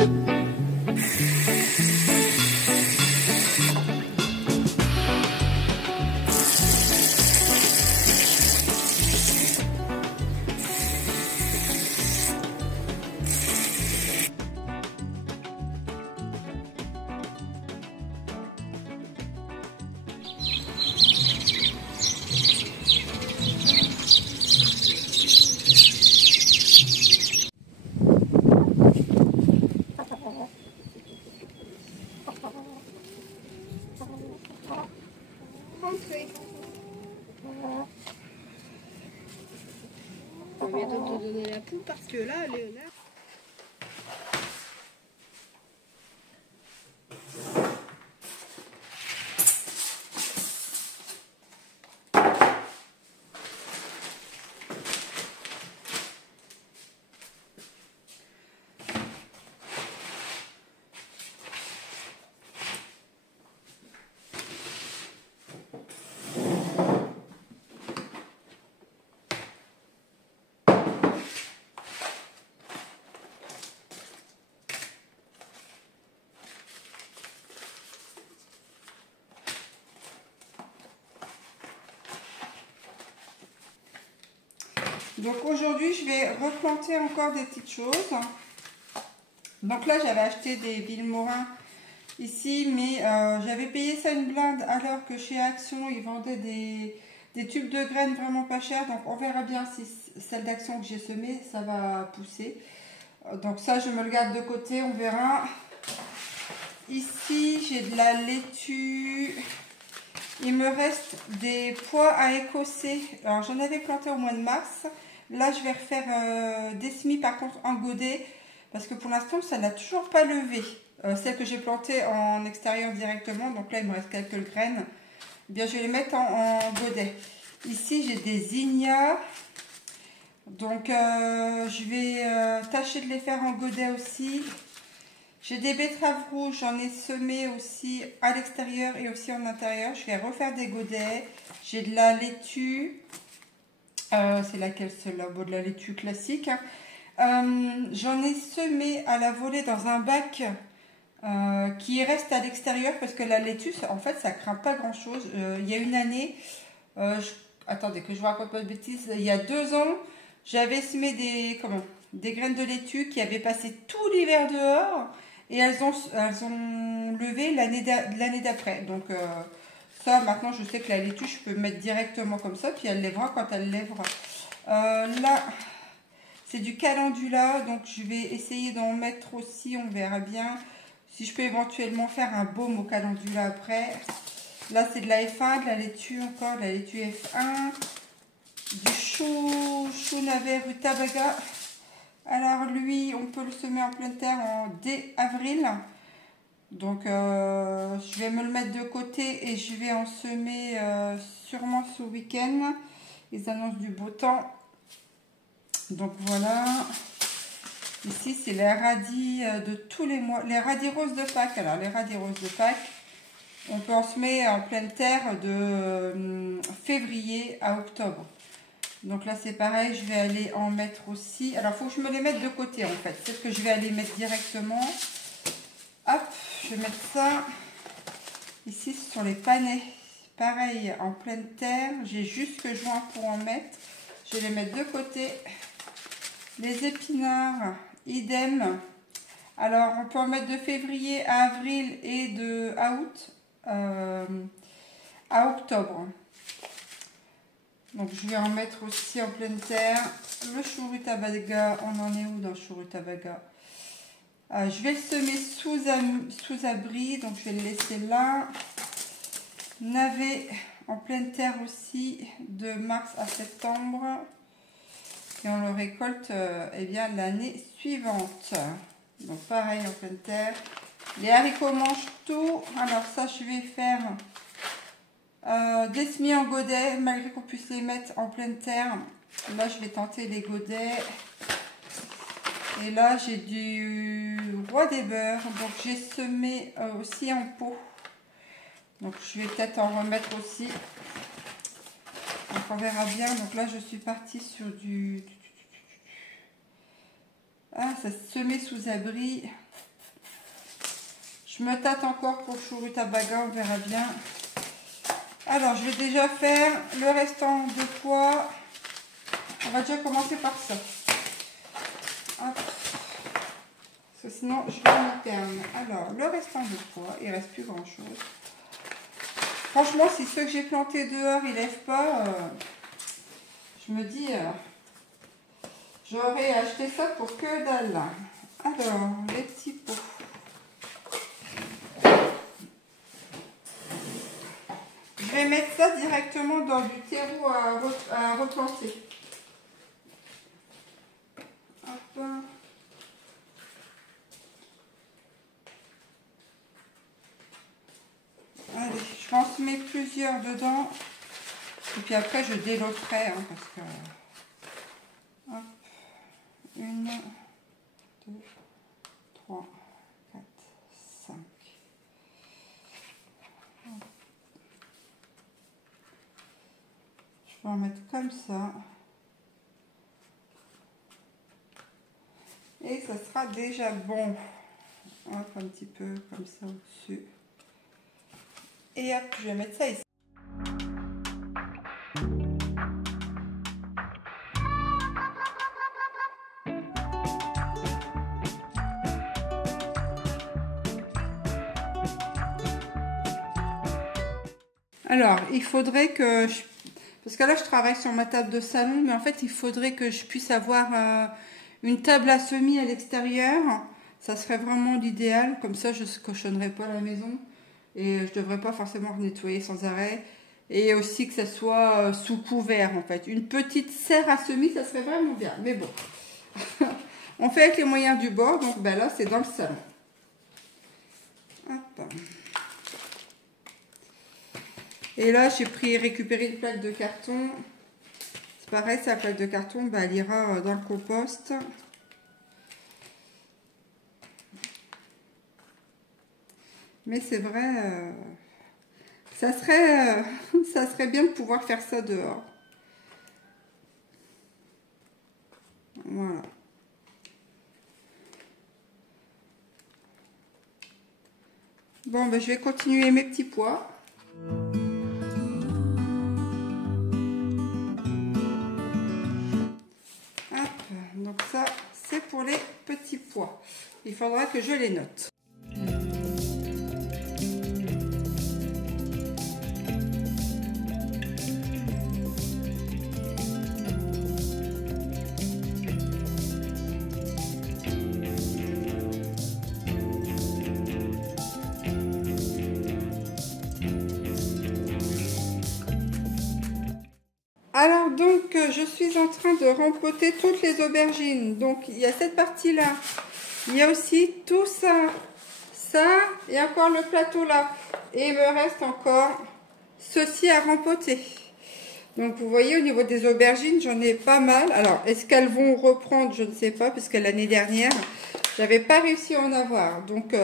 Je vais bientôt te donner la poule parce que là, Léonard... Donc aujourd'hui, je vais replanter encore des petites choses. Donc là, j'avais acheté des Vilmorin ici, mais j'avais payé ça une blinde alors que chez Action, ils vendaient des tubes de graines vraiment pas chers. Donc on verra bien si celle d'Action que j'ai semée, ça va pousser. Donc ça, je me le garde de côté, on verra. Ici, j'ai de la laitue. Il me reste des pois à écosser. Alors j'en avais planté au mois de mars. Là, je vais refaire des semis par contre en godet. Parce que pour l'instant, ça n'a toujours pas levé. Celle que j'ai plantée en extérieur directement. Donc là, il me reste quelques graines. Eh bien, je vais les mettre en godet. Ici, j'ai des zinnias. Donc, je vais tâcher de les faire en godet aussi. J'ai des betteraves rouges, j'en ai semé aussi à l'extérieur et aussi en intérieur. Je vais refaire des godets. J'ai de la laitue. C'est laquelle celle-là? Bon, de la laitue classique. J'en ai semé à la volée dans un bac qui reste à l'extérieur parce que la laitue, en fait, ça craint pas grand-chose. Il y a une année, attendez que je vous raconte pas de bêtises, il y a 2 ans, j'avais semé des graines de laitue qui avaient passé tout l'hiver dehors. Et elles ont levé l'année d'après. Donc ça, maintenant, je sais que la laitue, je peux mettre directement comme ça. Puis elle lèvera quand elle lèvera. Là, c'est du calendula. Donc je vais essayer d'en mettre aussi. On verra bien si je peux éventuellement faire un baume au calendula après. Là, c'est de la F1, de la laitue encore, de la laitue F1. Du chou navet rutabaga. Alors lui, on peut le semer en pleine terre dès avril. Donc je vais me le mettre de côté et je vais en semer sûrement ce week-end. Ils annoncent du beau temps. Donc voilà. Ici, c'est les radis de tous les mois. Les radis roses de Pâques. Alors les radis roses de Pâques, on peut en semer en pleine terre de février à octobre. Donc là, c'est pareil, je vais aller en mettre aussi. Alors, il faut que je me les mette de côté, en fait. C'est ce que je vais aller mettre directement. Hop, je vais mettre ça. Ici, ce sont les panais. Pareil, en pleine terre. J'ai juste que juin pour en mettre. Je vais les mettre de côté. Les épinards, idem. Alors, on peut en mettre de février à avril et à août à octobre. Donc je vais en mettre aussi en pleine terre. Le chou rutabaga, on en est où dans le chou rutabaga? Je vais le semer sous abri, donc je vais le laisser là. Navet en pleine terre aussi de mars à septembre. Et on le récolte eh bien l'année suivante. Donc pareil en pleine terre. Les haricots mangent tout. Alors ça, je vais faire des semis en godet, malgré qu'on puisse les mettre en pleine terre. Là, je vais tenter les godets. Et là, j'ai du roi des beurs. Donc, j'ai semé aussi en pot. Donc, je vais peut-être en remettre aussi. Donc, on verra bien. Donc là, je suis partie sur du... Ah, ça se semait sous abri. Je me tâte encore pour chou-rutabaga, on verra bien. Alors, je vais déjà faire le restant de pois. On va déjà commencer par ça. Hop. Parce que sinon, je vais en terme. Alors, le restant de pois, il ne reste plus grand-chose. Franchement, si ceux que j'ai plantés dehors, ils ne lèvent pas, je me dis, j'aurais acheté ça pour que dalle. Alors, les petits pots. Je vais mettre ça directement dans du terreau à replanter. Hop. Allez, je pense mettre plusieurs dedans. Et puis après, je déloterai. Hein, parce que... Hop. 1, 2, 3, 4, 5. Je vais en mettre comme ça. Et ça sera déjà bon. Hop, un petit peu comme ça au-dessus. Et hop, je vais mettre ça ici. Alors, il faudrait que je... Parce que là, je travaille sur ma table de salon, mais en fait, il faudrait que je puisse avoir une table à semis à l'extérieur. Ça serait vraiment l'idéal. Comme ça, je ne cochonnerai pas la maison. Et je ne devrais pas forcément nettoyer sans arrêt. Et aussi que ça soit sous couvert, en fait. Une petite serre à semis, ça serait vraiment bien. Mais bon, on fait avec les moyens du bord. Donc ben là, c'est dans le salon. Hop. Et là, j'ai récupéré une plaque de carton. C'est pareil, sa plaque de carton, bah, elle ira dans le compost. Mais c'est vrai, ça serait bien de pouvoir faire ça dehors. Voilà. Bon, ben, je vais continuer mes petits pois. Donc ça, c'est pour les petits pois. Il faudra que je les note. Alors donc, je suis en train de rempoter toutes les aubergines. Donc, il y a cette partie-là. Il y a aussi tout ça. Ça, et encore le plateau là. Et il me reste encore ceci à rempoter. Donc, vous voyez, au niveau des aubergines, j'en ai pas mal. Alors, est-ce qu'elles vont reprendre? Je ne sais pas, puisque l'année dernière, j'avais pas réussi à en avoir. Donc,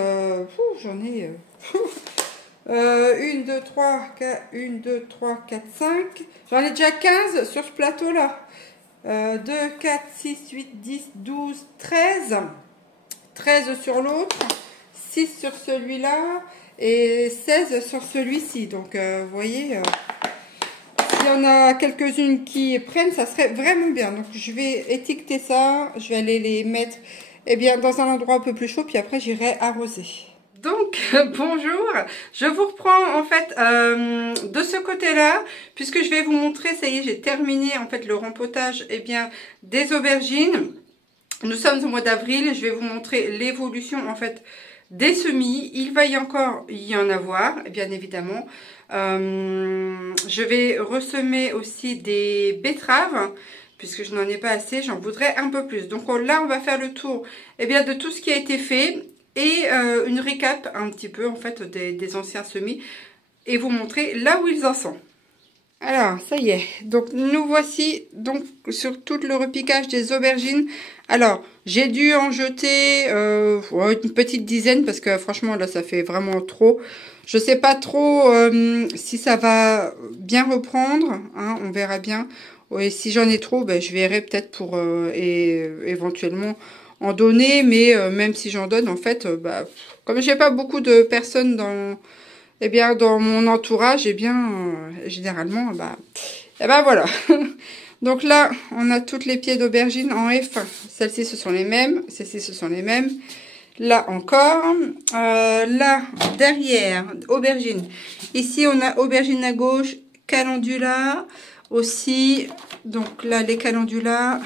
j'en ai... 1, 2, 3, 4, 1, 2, 3, 4, 5. J'en ai déjà 15 sur ce plateau-là. 2, 4, 6, 8, 10, 12, 13. 13 sur l'autre. 6 sur celui-là. Et 16 sur celui-ci. Donc, vous voyez, s'il y en a quelques-unes qui prennent, ça serait vraiment bien. Donc, je vais étiqueter ça. Je vais aller les mettre bien, dans un endroit un peu plus chaud. Puis après, j'irai arroser. Donc, bonjour, je vous reprends en fait de ce côté-là, puisque je vais vous montrer, ça y est, j'ai terminé en fait le rempotage des aubergines. Nous sommes au mois d'avril, je vais vous montrer l'évolution en fait des semis. Il va y en avoir, bien évidemment. Je vais ressemer aussi des betteraves, puisque je n'en ai pas assez, j'en voudrais un peu plus. Donc là, on va faire le tour de tout ce qui a été fait. Et une récap un petit peu en fait des anciens semis et vous montrer là où ils en sont. Alors ça y est, donc nous voici donc sur tout le repiquage des aubergines. Alors j'ai dû en jeter une petite dizaine parce que franchement là ça fait vraiment trop. Je sais pas trop si ça va bien reprendre, hein, on verra bien. Et si j'en ai trop, ben, je verrai peut-être pour éventuellement en donner, mais même si j'en donne, en fait, comme j'ai pas beaucoup de personnes dans mon entourage, généralement, voilà. Donc là, on a toutes les pieds d'aubergine en F. Celles-ci, ce sont les mêmes. Celles-ci, ce sont les mêmes. Là encore. Là, derrière, aubergine. Ici, on a aubergine à gauche, calendula aussi. Donc là, les calendula.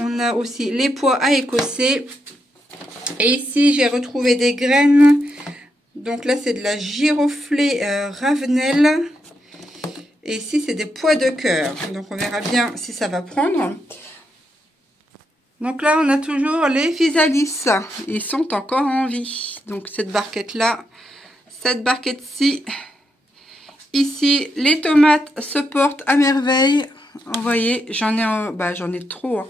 On a aussi les pois à écossais. Et ici, j'ai retrouvé des graines. Donc là, c'est de la giroflée ravenelle. Et ici, c'est des pois de cœur. Donc, on verra bien si ça va prendre. Donc là, on a toujours les physalis. Ils sont encore en vie. Donc, cette barquette-là, cette barquette-ci. Ici, les tomates se portent à merveille. Vous voyez, j'en ai trop. Hein.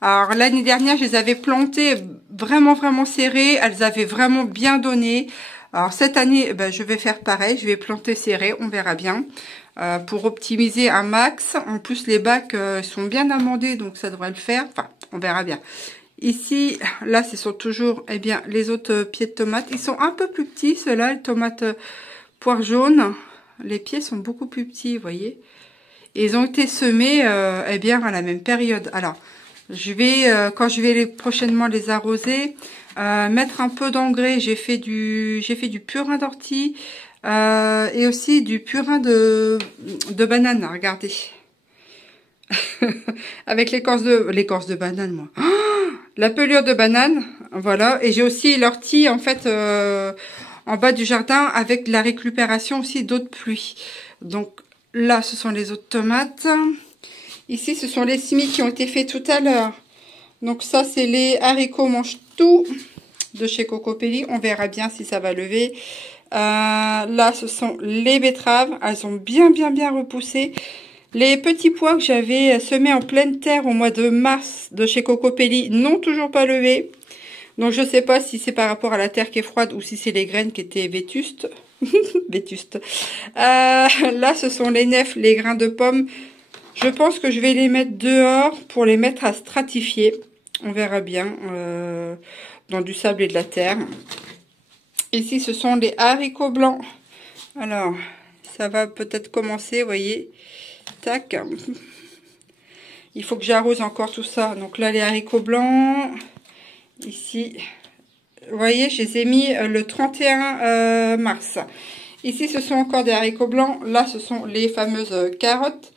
Alors, l'année dernière, je les avais plantées vraiment serrées. Elles avaient vraiment bien donné. Alors, cette année, je vais faire pareil. Je vais planter serré. On verra bien. Pour optimiser un max. En plus, les bacs sont bien amendés. Donc, ça devrait le faire. Enfin, on verra bien. Ici, là, ce sont toujours les autres pieds de tomates. Ils sont un peu plus petits, ceux-là. Les tomates poire jaune. Les pieds sont beaucoup plus petits, vous voyez. Et ils ont été semés à la même période. Alors, je vais, quand je vais prochainement les arroser, mettre un peu d'engrais. J'ai fait du purin d'ortie et aussi du purin de banane. Regardez. Avec l'écorce de banane, moi. Oh, la pelure de banane, voilà. Et j'ai aussi l'ortie, en fait, en bas du jardin, avec la récupération aussi d'eau de pluie. Donc là, ce sont les autres tomates. Ici, ce sont les semis qui ont été faits tout à l'heure. Donc ça, c'est les haricots mange tout de chez Cocopelli. On verra bien si ça va lever. Là, ce sont les betteraves. Elles ont bien repoussé. Les petits pois que j'avais semés en pleine terre au mois de mars de chez Cocopelli n'ont toujours pas levé. Donc, je ne sais pas si c'est par rapport à la terre qui est froide ou si c'est les graines qui étaient vétustes. Vétustes. Là, ce sont les nefs, les grains de pommes. Je pense que je vais les mettre dehors pour les mettre à stratifier. On verra bien. Dans du sable et de la terre. Ici, ce sont les haricots blancs. Alors, ça va peut-être commencer, vous voyez. Tac. Il faut que j'arrose encore tout ça. Donc là, les haricots blancs. Ici, vous voyez, je les ai mis le 31 mars. Ici, ce sont encore des haricots blancs. Là, ce sont les fameuses carottes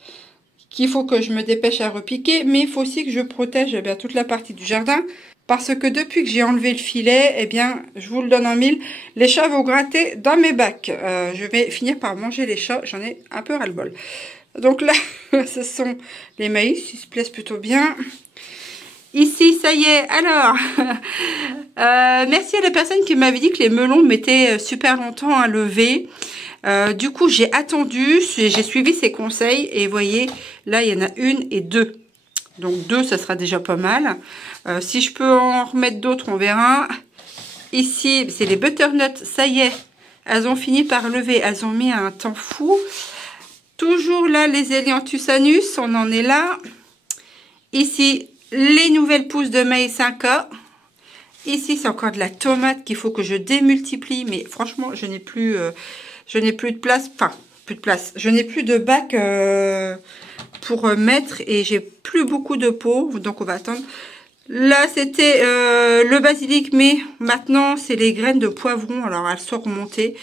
qu'il faut que je me dépêche à repiquer. Mais il faut aussi que je protège toute la partie du jardin. Parce que depuis que j'ai enlevé le filet, je vous le donne en mille, les chats vont gratter dans mes bacs. Je vais finir par manger les chats. J'en ai un peu ras-le-bol. Donc là, ce sont les maïs. Ils se plaisent plutôt bien. Ici, ça y est. Alors, merci à la personne qui m'avait dit que les melons mettaient super longtemps à lever. Du coup, j'ai attendu, j'ai suivi ses conseils. Et vous voyez, là, il y en a une et deux. Donc, deux, ça sera déjà pas mal. Si je peux en remettre d'autres, on verra. Ici, c'est les butternuts. Ça y est, elles ont fini par lever. Elles ont mis un temps fou. Toujours là, les Elianthus anus, on en est là. Ici, les nouvelles pousses de maïs 5K. Ici, c'est encore de la tomate qu'il faut que je démultiplie. Mais franchement, je n'ai plus de place. Enfin, plus de place. Je n'ai plus de bac pour mettre. Et j'ai plus beaucoup de pots. Donc, on va attendre. Là, c'était le basilic. Mais maintenant, c'est les graines de poivron. Alors, elles sont remontées.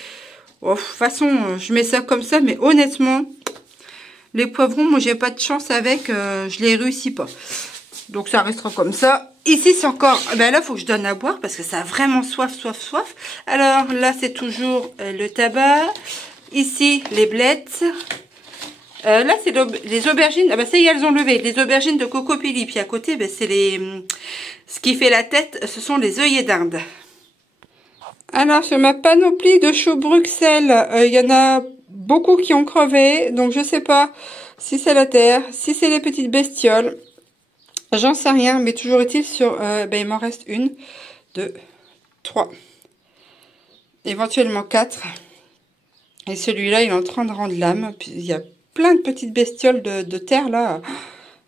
Oh, de toute façon, je mets ça comme ça. Mais honnêtement, les poivrons, moi, j'ai pas de chance avec. Je les réussis pas. Donc, ça restera comme ça. Ici, c'est encore... là, il faut que je donne à boire parce que ça a vraiment soif. Alors, là, c'est toujours le tabac. Ici, les blettes. Là, c'est les aubergines. Ah, ça y est, elles ont levé. Les aubergines de Cocopelli. Puis à côté, c'est les... Ce qui fait la tête, ce sont les œillets d'Inde. Alors, sur ma panoplie de choux Bruxelles, il y en a beaucoup qui ont crevé. Donc, je sais pas si c'est la terre, si c'est les petites bestioles. J'en sais rien, mais toujours est-il sur... il m'en reste 1, 2, 3. Éventuellement 4. Et celui-là, il est en train de rendre l'âme. Puis il y a plein de petites bestioles de terre, là.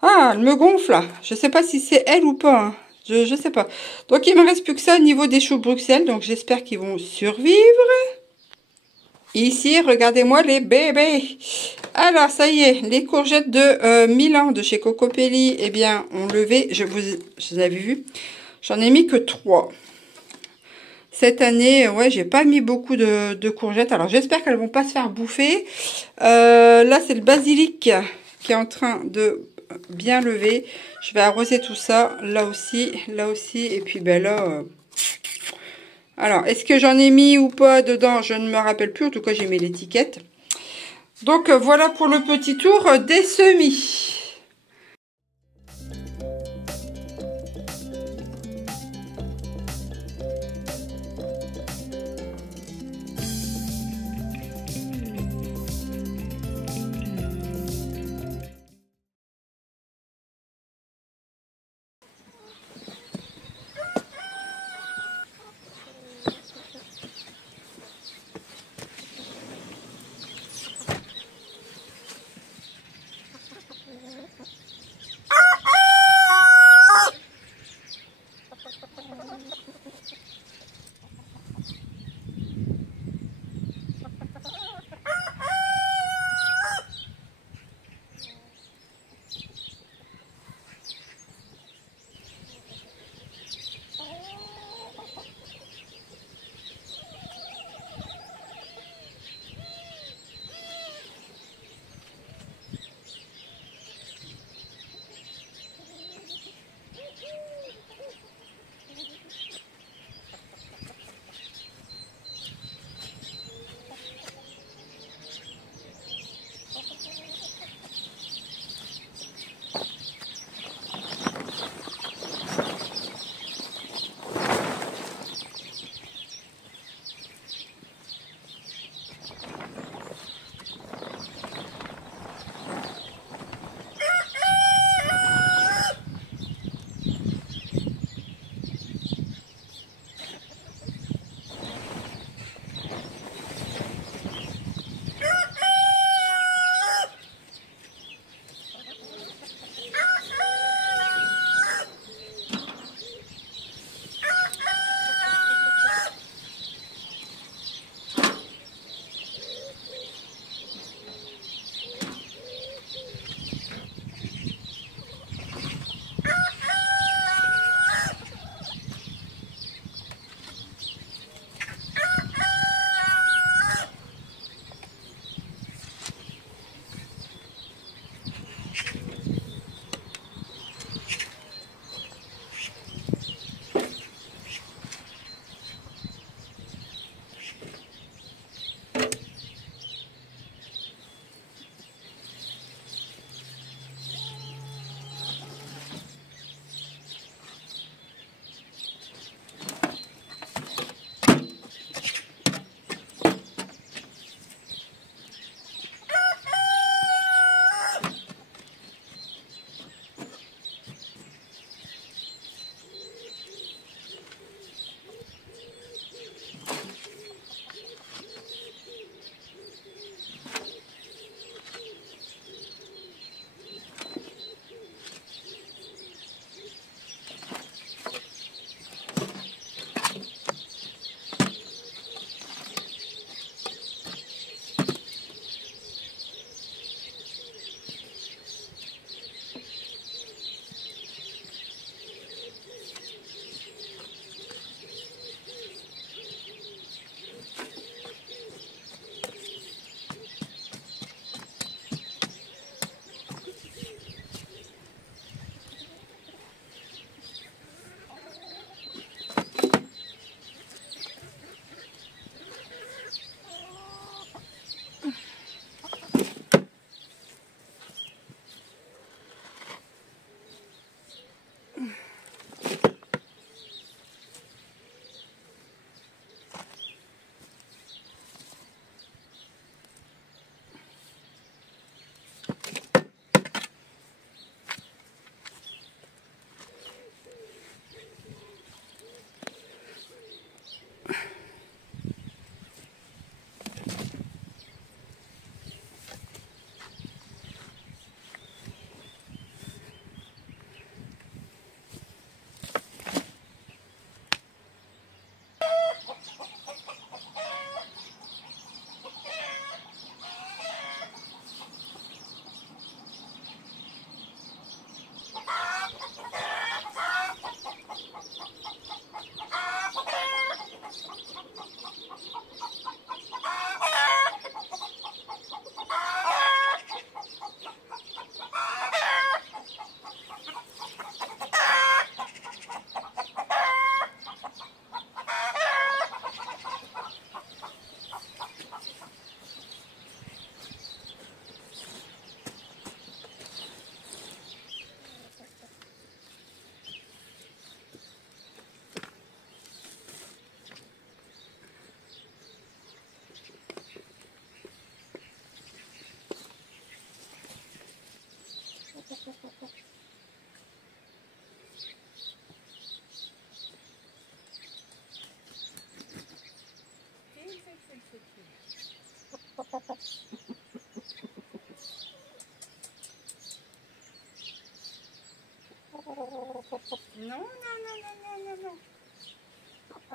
Ah, elle me gonfle, là. Je sais pas si c'est elle ou pas. Hein. Je sais pas. Donc, il me reste plus que ça au niveau des choux Bruxelles. Donc, j'espère qu'ils vont survivre. Ici, regardez-moi les bébés. Alors, ça y est, les courgettes de Milan de chez Cocopelli, eh bien, ont levé. Je vous avais vu. J'en ai mis que 3. Cette année, ouais, j'ai pas mis beaucoup de courgettes. Alors, j'espère qu'elles vont pas se faire bouffer. Là, c'est le basilic qui est en train de bien lever. Je vais arroser tout ça. Là aussi. Et puis, ben là... alors, est-ce que j'en ai mis ou pas dedans? Je ne me rappelle plus. En tout cas, j'ai mis l'étiquette. Donc, voilà pour le petit tour des semis.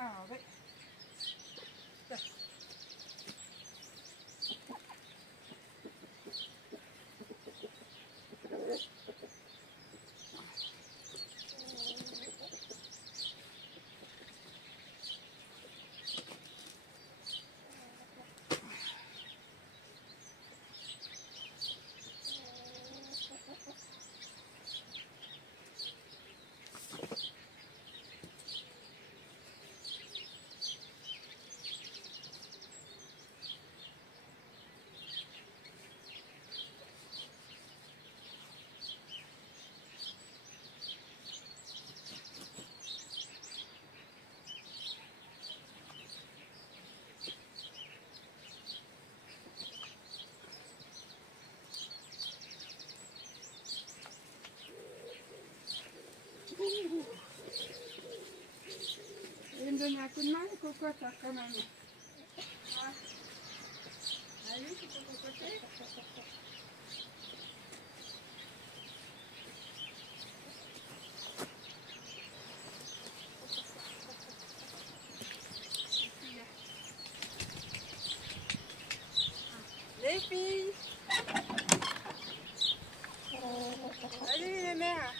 Ah ouais. Il me donne un coup de main, le cocotte, là, quand même. Ah. Allez, c'est pour ton côté. Les filles. Allez, les mères.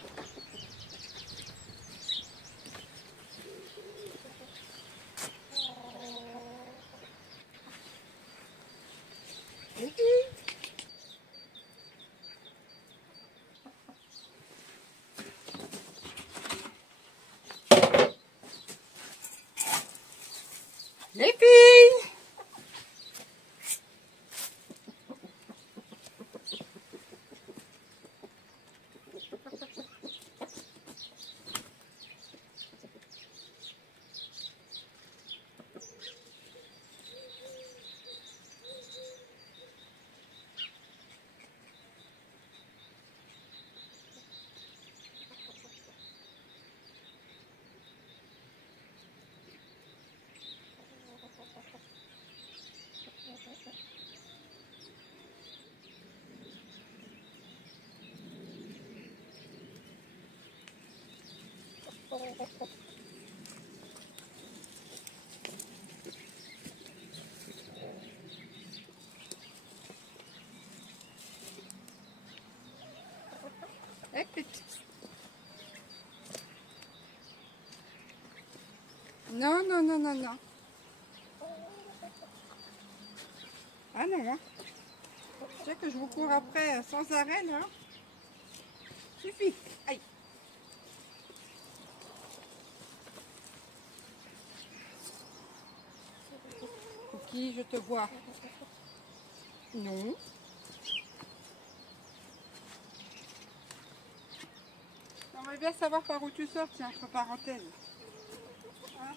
Les filles. Les filles. Écoute. Non, non, non, non, non. Ah non, hein. Je sais que je vous cours après sans arrêt, là. Suffit. Aïe. Qui je te vois? Non. J'aimerais bien savoir par où tu sors, tiens, entre parenthèses. Hein?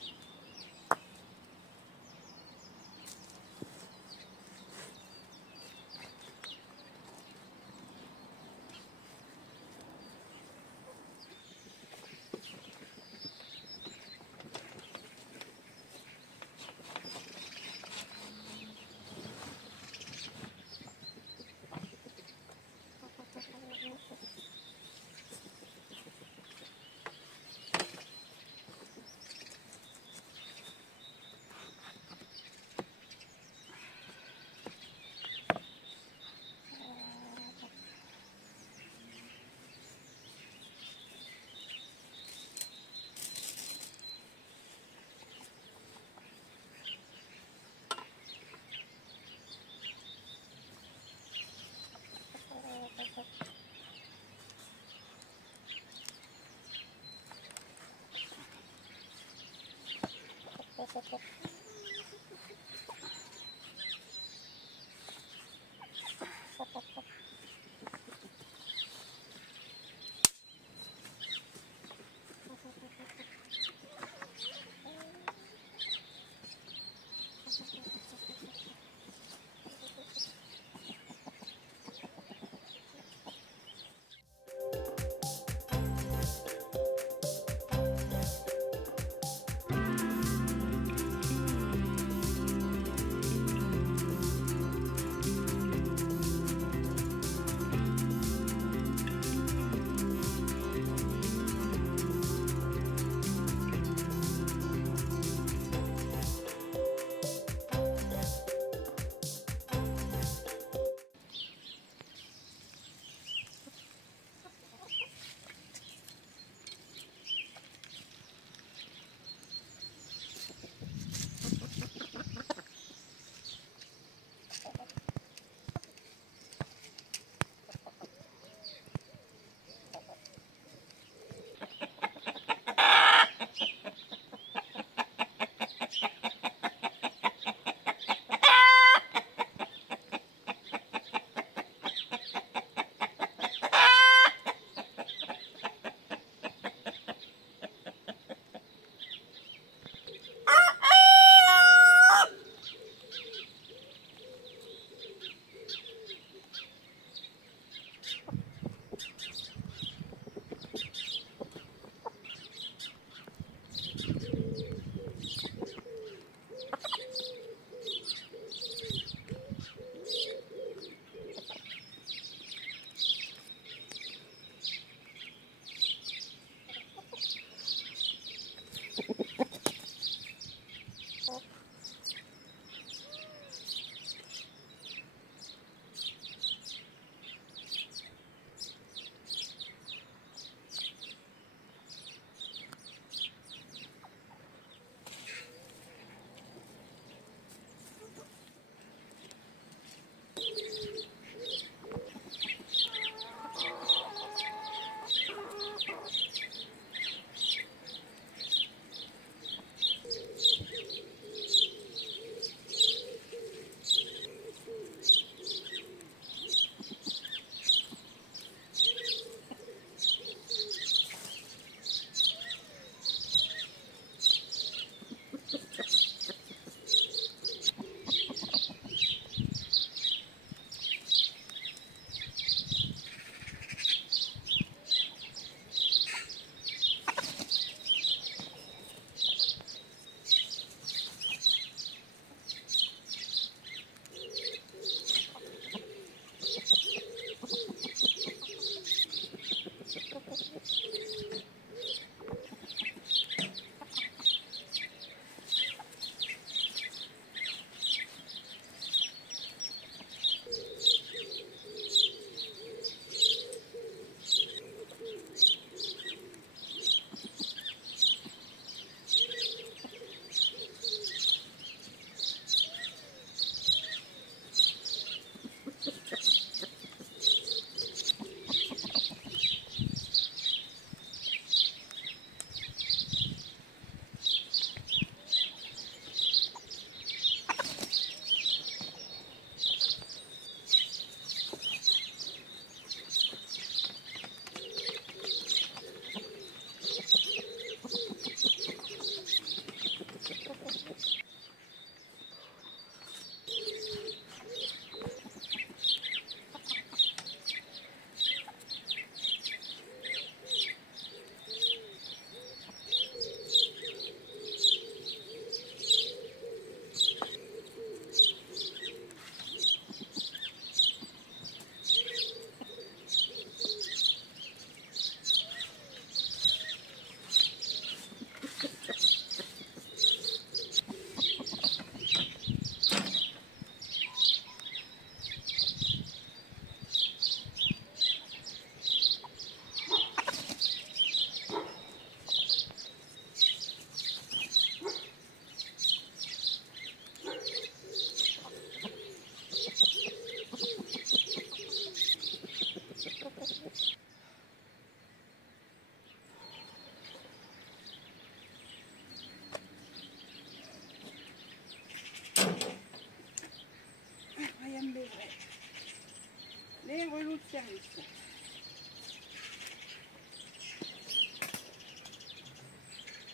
service.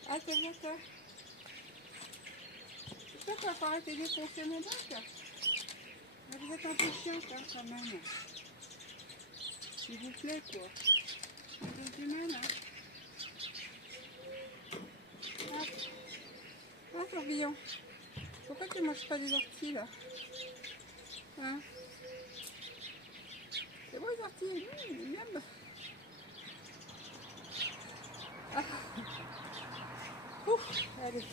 Ah, c'est bien ça. Pourquoi tu vas pas arrêter de défoncer mon bac? Vous êtes un peu chiante hein, quand même. S'il vous plaît quoi. Vous êtes du mal hein. Hop. Ah, tourbillon. Pourquoi tu manges pas des orties là? Hein? C'est bon les orties? Miam. Ah. Ouf, allez.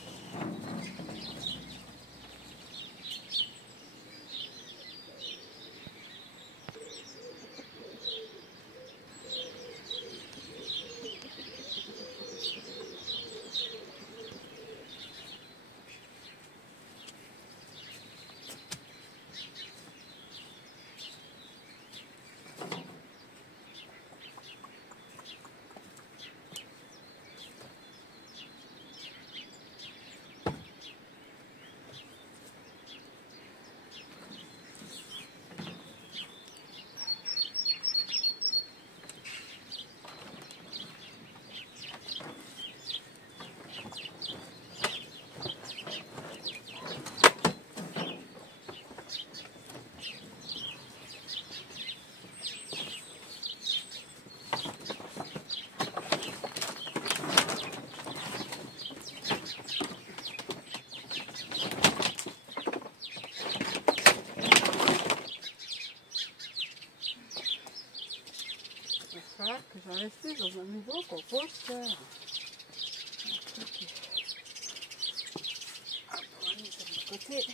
Que j'investisse dans un nouveau composteur. Ok. Hop, on va mettre ça de côté.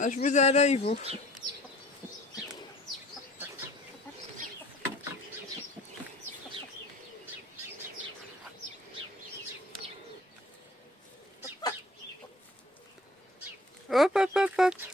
Ah, je vous ai à l'œil, vous. Hop, hop, hop, hop.